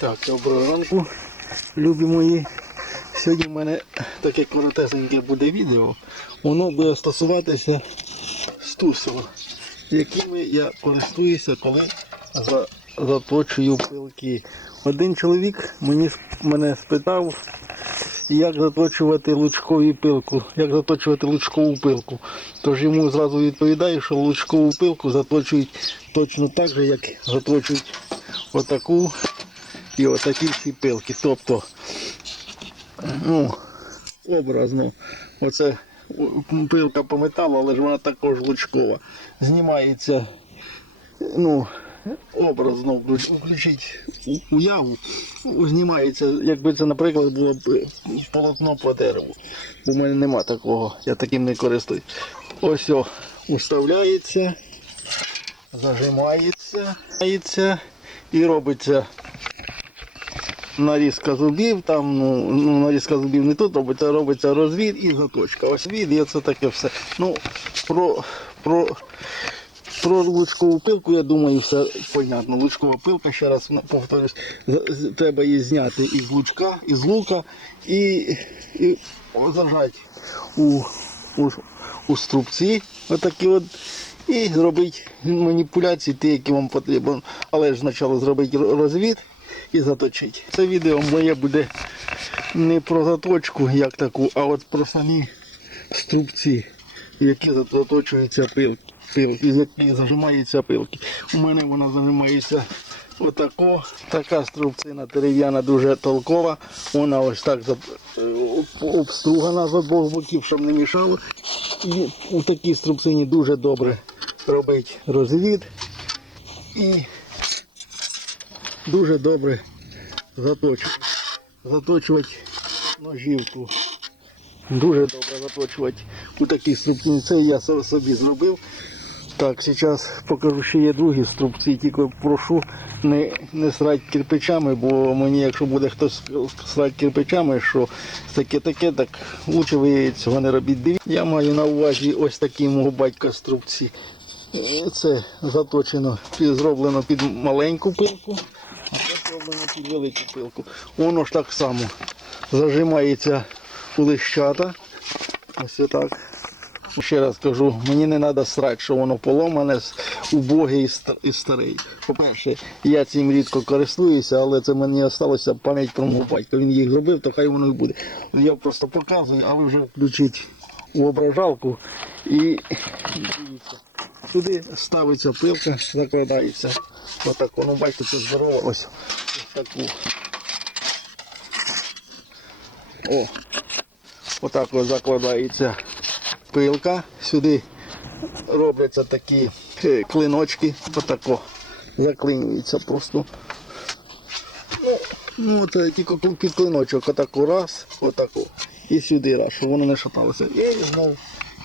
Так, доброго ранку, любі мої. Сьогодні в мене таке коротесеньке буде відео. Воно буде стосуватися стусу, якими я користуюся, коли за- заточую пилки. Один чоловік мені мене спитав, як заточувати лучкові пилку, як заточувати лучкову пилку. Тож йому зразу відповідаю, що лучкову пилку заточують точно так же, як заточують отаку і отакі всі пилки. Тобто, ну, образно, оце пилка по металу, але ж вона також лучкова. Знімається, ну, образно включ- включить уяву, знімається, якби це, наприклад, було б полотно по дереву. У мене нема такого, я таким не користуюсь. Ось о, уставляється, зажимається і робиться нарізка зубів, там ну, ну, нарізка зубів не тут робиться, робиться розвід і заточка. Ось від і це таке все. Ну, про, про, про лучкову пилку, я думаю, все понятно. Лучкова пилка, ще раз повторюсь, треба її зняти із лучка, із лука і, і зажати у, у, у струбці. Отакі от. І зробити маніпуляції, ті, які вам потрібно. Але ж спочатку зробити розвід і заточити. Це відео моє буде не про заточку як таку, а от про самі струбці, які заточуються пилки, пилки, які зажимаються пилки. У мене вона зажимається отако. Така струбцина дерев'яна дуже толкова. Вона ось так е, обстругана з обох боків, щоб не мішало. І у такій струбцині дуже добре робить розвід. І дуже добре заточувати. Заточувати ножівку. Дуже добре заточувати у такій струбці. Це я собі зробив. Так, зараз покажу, ще є другі струбці, тільки прошу не, не срати кирпичами, бо мені, якщо буде хтось срати кирпичами, що таке-таке, так лучше ви цього не робіть. Я маю на увазі ось такі мого батька струбці. Е, Це заточено, зроблено під маленьку пилку, зроблено під велику пилку. Воно ж так само зажимається у лищата. Ось отак. Ще раз кажу, мені не треба срати, що воно поломане, убоге і старий. По-перше, я цим рідко користуюся, але це мені залишилося пам'ять про мого батька. Він їх зробив, то хай воно і буде. Я просто показую, а ви вже включіть ображалку і дивіться. Сюди ставиться пилка, закладається. Отак воно, бачите, це здорово. Таку. О, отак ось закладається пилка. Сюди робляться такі е, клиночки, отако заклинюється просто. Ну, ну от е, тільки клиночок, отаку раз, отаку. І сюди раз, щоб воно не шаталося. І знову.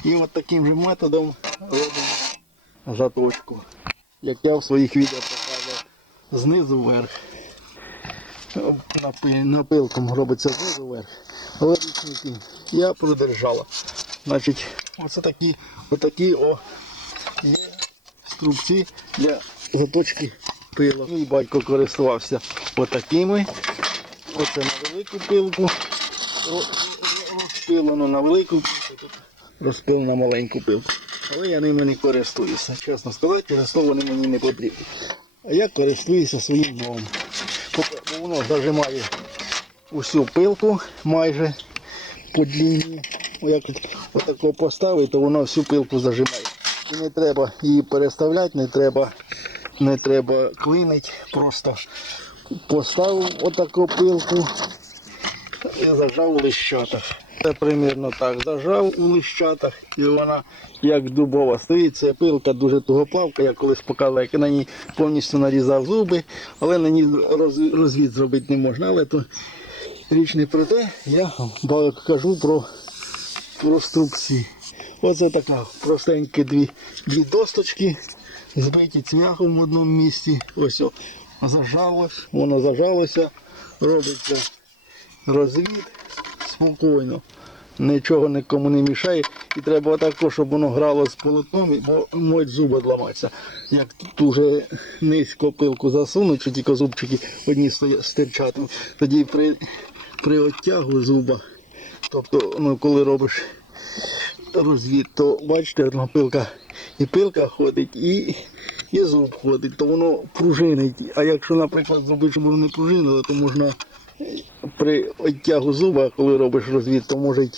І от таким же методом робимо заточку. Як я в своїх відео показував. Знизу вверх. Напи- Напилком робиться знизу вверх. Але я продержала. Значить, оце такі, отакі о, є струбці для заточки пила. Мій батько користувався отакими. Оце на велику пилку. ро- ро- Розпилено на велику пилку, розпилено на маленьку пилку. Але я ними не користуюся. Чесно сказати, через вони мені не потрібні. А я користуюся своїм новим. Воно зажимає усю пилку майже по длині. Як от- отако поставити, то воно всю пилку зажимає. І не треба її переставляти, не треба, не треба клинити. Просто поставив отаку пилку і зажав у лищатах. Це примірно так. Зажав у лищатах і вона як дубова стоїть. Це пилка дуже тугоплавка. Я колись показував, як на ній повністю нарізав зуби, але на ній роз- розвід зробити не можна. Але то річ не про те, я кажу про, про. Оце така простенькі дві, дві досточки, збиті цвяхом в одному місці. Ось о, зажало, воно зажалося, робиться розвід спокійно. нічого нікому не мішає. І треба отако, щоб воно грало з полотном, бо можуть зуби одламатися. Як дуже низько пилку засунуть, що тільки зубчики одні стирчать, тоді при, при оттягу зуба, тобто ну, коли робиш розвід, то бачите, одна пилка і пилка ходить, і, і зуб ходить, то воно пружинить. А якщо, наприклад, зробити, щоб воно не пружинило, то можна при оттягу зуба, коли робиш розвід, то може,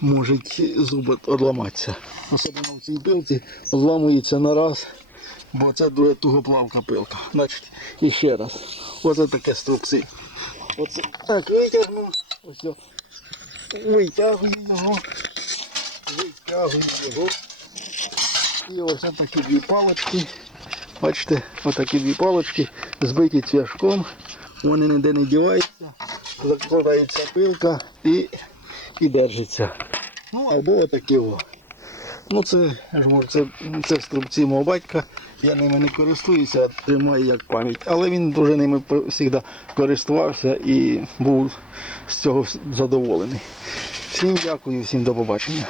може зуб одламатися. Особливо в цій пилці одламується на раз, бо це дуже тугоплавка пилка. Значить, і ще раз. Оце таке струбці. Оце так витягну. Ось. Витягую його витягую його. І ось такі дві палочки. Бачите, отакі дві палочки, збиті цвяшком. Вони ніде не діваються. Закладається пилка і, і держиться. Ну або отакі о. Ну це, ж це, це струбці мого батька. Я ними не користуюся, а тримаю як пам'ять. Але він дуже ними завжди користувався і був з цього задоволений. Всім дякую, всім до побачення.